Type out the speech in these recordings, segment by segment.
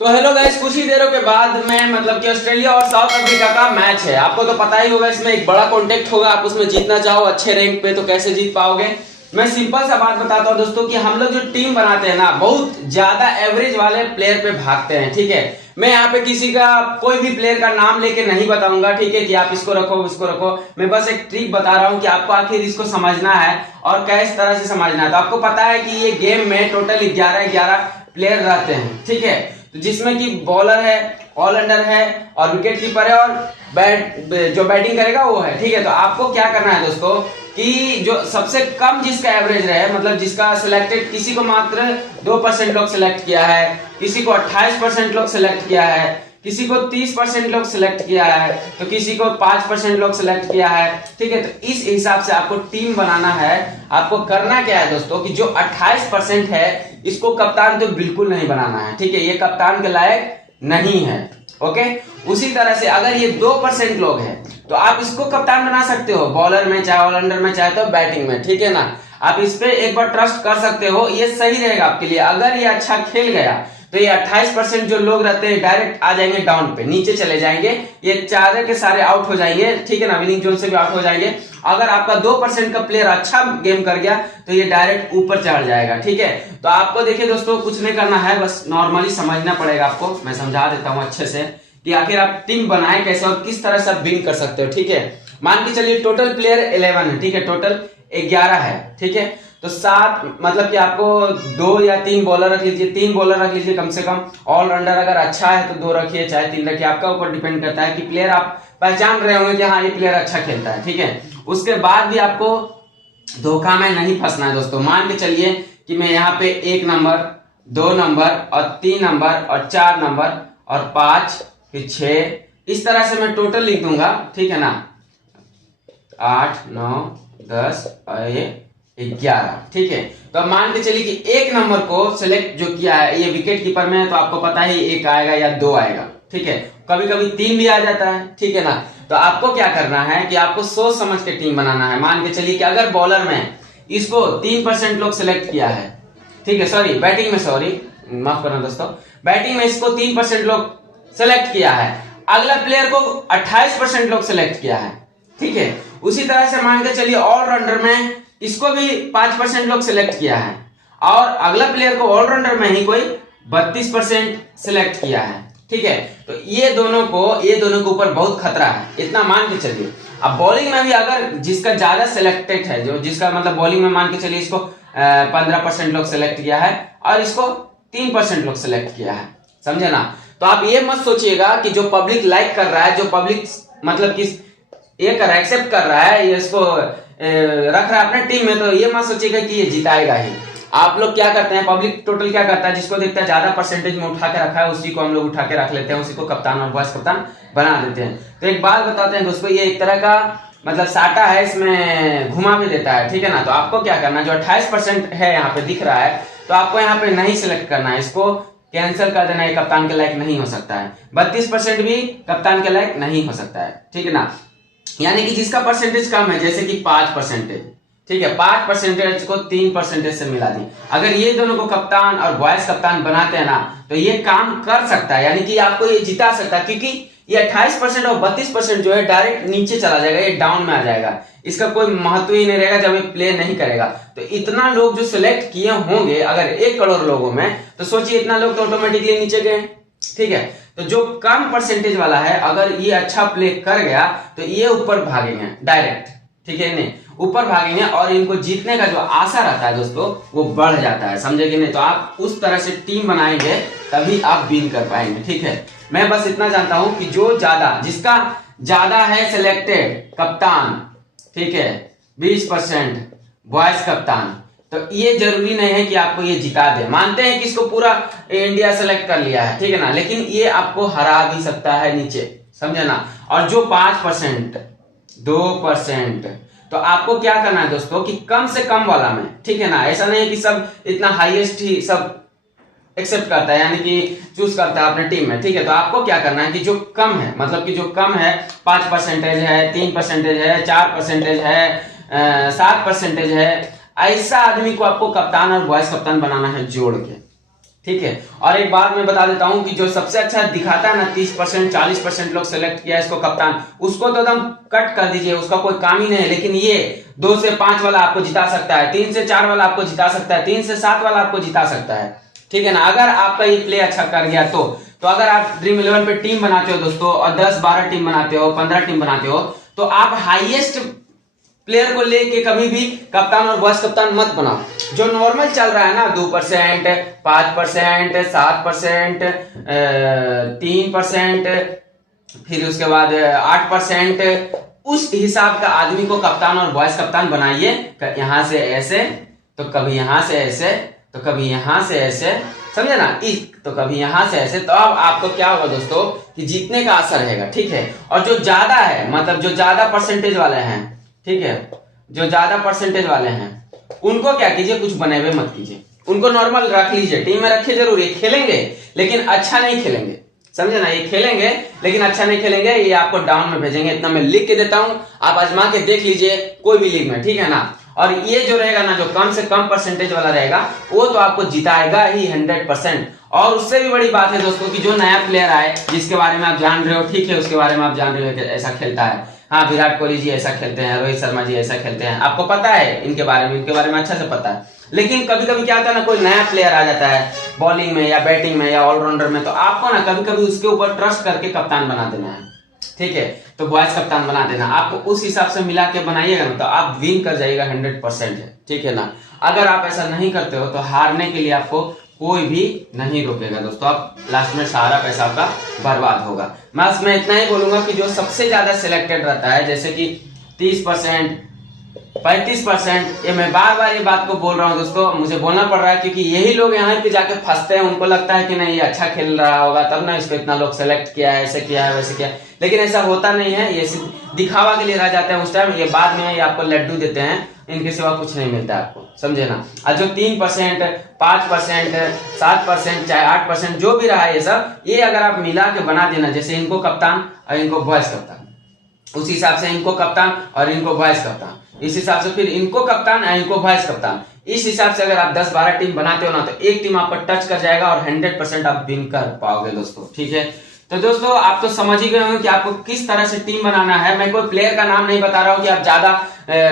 तो hello guys, कुछ ही देरों के बाद में मतलब कि ऑस्ट्रेलिया और साउथ अफ्रीका का मैच है। आपको तो पता ही होगा, इसमें एक बड़ा कॉन्टेक्ट होगा। आप उसमें जीतना चाहो अच्छे रैंक पे तो कैसे जीत पाओगे। मैं सिंपल सा बात बताता हूँ दोस्तों कि हम लोग जो टीम बनाते हैं ना, बहुत ज्यादा एवरेज वाले प्लेयर पे भागते हैं। ठीक है, मैं यहाँ पे किसी का कोई भी प्लेयर का नाम लेके नहीं बताऊंगा, ठीक है, कि आप इसको रखो इसको रखो। मैं बस एक ट्रिक बता रहा हूँ कि आपको आखिर इसको समझना है और किस तरह से समझना है। तो आपको पता है कि ये गेम में टोटल 11 प्लेयर रहते हैं, ठीक है, तो जिसमें कि बॉलर है, ऑलराउंडर है और विकेट कीपर है और जो बैटिंग करेगा वो है। ठीक है, तो आपको क्या करना है दोस्तों कि जो सबसे कम जिसका एवरेज रहे, मतलब जिसका सिलेक्टेड, किसी को मात्र 2% लोग सिलेक्ट किया है, किसी को 28% लोग सिलेक्ट किया है, किसी को 30% लोग सिलेक्ट किया है, तो किसी को 5% लोग सिलेक्ट किया है। ठीक है, तो इस हिसाब से आपको टीम बनाना है। आपको करना क्या है दोस्तों कि जो 28% है इसको कप्तान तो बिल्कुल नहीं बनाना है। ठीक है, ये कप्तान के लायक नहीं है। ओके, उसी तरह से अगर ये 2% लोग हैं तो आप इसको कप्तान बना सकते हो, बॉलर में चाहे ऑलराउंडर में चाहे तो बैटिंग में। ठीक है ना, आप इस पे एक बार ट्रस्ट कर सकते हो, ये सही रहेगा आपके लिए। अगर ये अच्छा खेल गया तो ये 28% जो लोग रहते हैं डायरेक्ट आ जाएंगे डाउन पे, नीचे चले जाएंगे, ये सारे के सारे आउट हो जाएंगे। ठीक है ना, विनिंग जोन से भी आउट हो जाएंगे। अगर आपका 2% का प्लेयर अच्छा गेम कर गया तो ये डायरेक्ट ऊपर चढ़ जाएगा। ठीक है, तो आपको देखिए दोस्तों, कुछ नहीं करना है, बस नॉर्मली समझना पड़ेगा आपको। मैं समझा देता हूं अच्छे से कि आखिर आप टीम बनाए कैसे और किस तरह से आप विन कर सकते हो। ठीक है, मान के चलिए टोटल प्लेयर 11 है, ठीक है, टोटल 11 है। ठीक है, तो 7 मतलब कि आपको 2 या 3 बॉलर रख लीजिए, 3 बॉलर रख लीजिए कम से कम। ऑलराउंडर अगर अच्छा है तो 2 रखिए चाहे 3 रखिए, आपका ऊपर डिपेंड करता है कि प्लेयर आप पहचान रहे होंगे कि हाँ ये प्लेयर अच्छा खेलता है। ठीक है, उसके बाद भी आपको धोखा में नहीं फंसना है दोस्तों। मान के चलिए कि मैं यहाँ पे 1 नंबर, 2 नंबर और 3 नंबर और 4 नंबर और 5 फिर 6, इस तरह से मैं टोटल लिख दूंगा। ठीक है ना, 8 9 10 और ये 11। ठीक है, तो अब मान के चलिए कि 1 नंबर को सिलेक्ट जो किया है, ये विकेट कीपर में है तो आपको पता है 1 आएगा या 2 आएगा। ठीक है, कभी कभी 3 भी आ जाता है। ठीक है ना, तो आपको क्या करना है कि आपको सोच समझ के टीम बनाना है। मान के चलिए कि अगर बॉलर में इसको 3% लोग सिलेक्ट किया है, ठीक है, सॉरी बैटिंग में, सॉरी माफ करना दोस्तों, बैटिंग में इसको 3% लोग सिलेक्ट किया है, अगला प्लेयर को 28% लोग सिलेक्ट किया है। ठीक है, उसी तरह से मान के चलिए ऑलराउंडर में इसको भी 5% लोग सिलेक्ट किया है और अगला प्लेयर को ऑलराउंडर में ही कोई 32% सिलेक्ट किया है। ठीक है, तो ये दोनों के ऊपर बहुत खतरा है, इतना मान के चलिए। अब बॉलिंग में भी अगर जिसका ज्यादा सिलेक्टेड है, जो जिसका मतलब बॉलिंग में मान के चलिए इसको 15% लोग सिलेक्ट किया है और इसको 3% लोग सिलेक्ट किया है, समझे ना। तो आप ये मत सोचिएगा कि जो पब्लिक लाइक कर रहा है, जो पब्लिक मतलब कि ये कर एक्सेप्ट कर रहा है, ये इसको रख रहा है अपने टीम में, तो ये मत सोचिएगा कि ये जिताएगा ही। आप लोग क्या करते हैं, पब्लिक टोटल क्या करता है, जिसको देखता है ज्यादा परसेंटेज में उठा के रखा है उसी को हम लोग उठा के रख लेते हैं, उसी को कप्तान और वाइस कप्तान बना देते हैं। तो एक बात बताते हैं दोस्तों, ये एक तरह का मतलब साटा है, इसमें घुमा भी देता है। ठीक है ना, तो आपको क्या करना है, जो 28% है यहाँ पे दिख रहा है, तो आपको यहाँ पे नहीं सिलेक्ट करना है, इसको कैंसिल कर देना, ये कप्तान के लायक नहीं हो सकता है। 32% भी कप्तान के लायक नहीं हो सकता है। ठीक है ना, यानी कि जिसका परसेंटेज कम है, जैसे कि 5%, ठीक है, 5% को 3% से मिला दी, अगर ये दोनों को कप्तान और वाइस कप्तान बनाते हैं ना, तो ये काम कर सकता है, यानी कि आपको ये जिता सकता है। क्योंकि ये 28% और 32% जो है डायरेक्ट नीचे चला जाएगा, ये डाउन में आ जाएगा, इसका कोई महत्व ही नहीं रहेगा जब ये प्ले नहीं करेगा। तो इतना लोग जो सिलेक्ट किए होंगे अगर 1 करोड़ लोगों में, तो सोचिए इतना लोग तो ऑटोमेटिकली नीचे गए। ठीक है, तो जो कम परसेंटेज वाला है, अगर ये अच्छा प्ले कर गया तो ये ऊपर भागेंगे डायरेक्ट। ठीक है, नहीं ऊपर भागेंगे और इनको जीतने का जो आशा रहता है दोस्तों वो बढ़ जाता है, समझे कि नहीं। तो आप उस तरह से टीम बनाएंगे तभी आप विन कर पाएंगे। ठीक है, मैं बस इतना जानता हूं कि जो ज्यादा, जिसका ज्यादा है सिलेक्टेड कप्तान, ठीक है, 20% वाइस कप्तान, तो ये जरूरी नहीं है कि आपको ये जिता दे। मानते हैं कि इसको पूरा इंडिया सेलेक्ट कर लिया है, ठीक है ना, लेकिन ये आपको हरा भी सकता है नीचे, समझे ना। और जो 5%, 2%, तो आपको क्या करना है दोस्तों कि कम से कम वाला में, ठीक है ना, ऐसा नहीं है कि सब इतना हाईएस्ट ही सब एक्सेप्ट करता है, यानी कि चूज करता है अपने टीम में। ठीक है, तो आपको क्या करना है कि जो कम है, मतलब कि जो कम है, 5% है, 3% है, 4% है, 7% है, ऐसा आदमी को आपको कप्तान और वाइस कप्तान बनाना है जोड़ के। ठीक है। और एक बात मैं बता देता हूं कि जो सबसे अच्छा दिखाता है ना 30% 40% लोग सेलेक्ट किया इसको कप्तान, उसको तो एकदम कट कर दीजिए, उसका कोई काम ही नहीं है। लेकिन ये 2 से 5 वाला आपको जिता सकता है, 3 से 4 वाला आपको जिता सकता है, 3 से 7 वाला आपको जिता सकता है, ठीक है ना, अगर आपका ये प्ले अच्छा कर गया तो अगर आप ड्रीम 11 पे टीम बनाते हो दोस्तों और 10-12 टीम बनाते हो, 15 टीम बनाते हो, तो आप हाईएस्ट प्लेयर को लेके कभी भी कप्तान और वाइस कप्तान मत बनाओ। जो नॉर्मल चल रहा है ना 2%, 5%, 7%, 3%, फिर उसके बाद 8%, उस हिसाब का आदमी को कप्तान और वाइस कप्तान बनाइए। यहां से ऐसे तो कभी यहां से ऐसे तो कभी यहां से ऐसे, समझे ना, तो कभी यहां से ऐसे। तो अब आपको क्या होगा दोस्तों कि जीतने का आशा रहेगा, ठीक है। और जो ज्यादा है, मतलब जो ज्यादा परसेंटेज वाले हैं, ठीक है, जो ज्यादा परसेंटेज वाले हैं उनको क्या कीजिए, कुछ बने हुए मत कीजिए, उनको नॉर्मल रख लीजिए, टीम में रखिए जरूर, ये खेलेंगे लेकिन अच्छा नहीं खेलेंगे, समझे ना, ये खेलेंगे लेकिन अच्छा नहीं खेलेंगे, ये आपको डाउन में भेजेंगे, इतना मैं लिख के देता हूं, आप आजमा के देख लीजिए कोई भी लीग में, ठीक है ना। और ये जो रहेगा ना, जो कम से कम परसेंटेज वाला रहेगा वो तो आपको जिताएगा ही 100%। और उससे भी बड़ी बात है दोस्तों कि जो नया प्लेयर आए जिसके बारे में आप जान रहे हो, ठीक है, उसके बारे में आप जान रहे हो कि ऐसा खेलता है, हाँ विराट कोहली जी ऐसा खेलते हैं, रोहित शर्मा जी ऐसा खेलते हैं, आपको पता है इनके बारे में अच्छा से पता है। लेकिन कभी कभी क्या होता है ना, कोई नया प्लेयर आ जाता है बॉलिंग में या बैटिंग में या ऑलराउंडर में, तो आपको ना कभी कभी उसके ऊपर ट्रस्ट करके कप्तान बना देना है, ठीक है, तो वाइस कप्तान बना देना, आपको उस हिसाब से मिला के बनाइएगा ना तो आप विन कर जाइएगा 100%, है, ठीक है ना। अगर आप ऐसा नहीं करते हो तो हारने के लिए आपको कोई भी नहीं रोकेगा दोस्तों, आप लास्ट में सारा पैसा आपका बर्बाद होगा। बस मैं इतना ही बोलूंगा कि जो सबसे ज्यादा सिलेक्टेड रहता है, जैसे कि 30%, 35%, ये मैं बार बार ये बात को बोल रहा हूँ दोस्तों, मुझे बोलना पड़ रहा है क्योंकि यही लोग यहाँ पे जाके फंसते हैं, उनको लगता है कि नहीं ये अच्छा खेल रहा होगा तब ना इसको इतना लोग सेलेक्ट किया है, ऐसे किया है वैसे किया है, लेकिन ऐसा होता नहीं है, ये सिर्फ दिखावा के लिए रह जाते हैं उस टाइम, ये बाद में ये आपको लड्डू देते हैं, इनके सिवा कुछ नहीं मिलता आपको, समझे ना। और जो 3%, 5%, 7%, चाहे 8% जो भी रहा है, ये सब ये अगर आप मिला के बना देना, जैसे इनको कप्तान और इनको वाइस कप्तान, उस हिसाब से इनको कप्तान और इनको वाइस कप्तान, इस हिसाब से फिर इनको कप्तान और इनको वाइस कप्तान, इस हिसाब से अगर आप 10-12 टीम बनाते हो ना तो एक टीम आपको टच कर जाएगा और 100% आप विन कर पाओगे दोस्तों, ठीक है। तो दोस्तों आप तो समझ ही गए होंगे कि आपको किस तरह से टीम बनाना है। मैं कोई प्लेयर का नाम नहीं बता रहा हूँ कि आप ज्यादा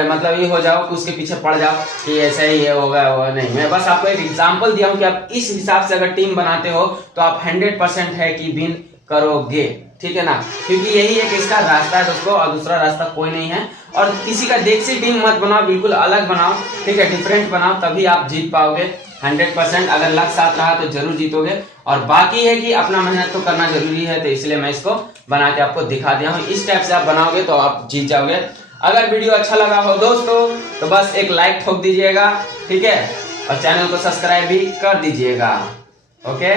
मतलब ये हो जाओ कि उसके पीछे पड़ जाओ कि ऐसा ही ये होगा, वो नहीं, मैं बस आपको एक एग्जांपल दिया हूँ कि आप इस हिसाब से अगर टीम बनाते हो तो आप 100% है कि विन करोगे, ठीक है ना, क्योंकि यही एक इसका रास्ता है दोस्तों और दूसरा रास्ता कोई नहीं है। और किसी का देसी टीम मत बनाओ, बिल्कुल अलग बनाओ, ठीक है, डिफरेंट बनाओ, तभी आप जीत पाओगे 100%। अगर लक साथ रहा तो जरूर जीतोगे। और बाकी है कि अपना मेहनत तो करना जरूरी है, तो इसलिए मैं इसको बना के आपको दिखा दिया हूँ। इस टाइप से आप बनाओगे तो आप जीत जाओगे। अगर वीडियो अच्छा लगा हो दोस्तों तो बस एक लाइक ठोक दीजिएगा, ठीक है, और चैनल को सब्सक्राइब भी कर दीजिएगा। ओके,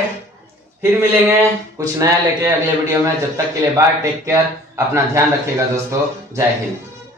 फिर मिलेंगे कुछ नया लेके अगले वीडियो में। जब तक के लिए बाय, टेक केयर, अपना ध्यान रखिएगा दोस्तों। जय हिंद।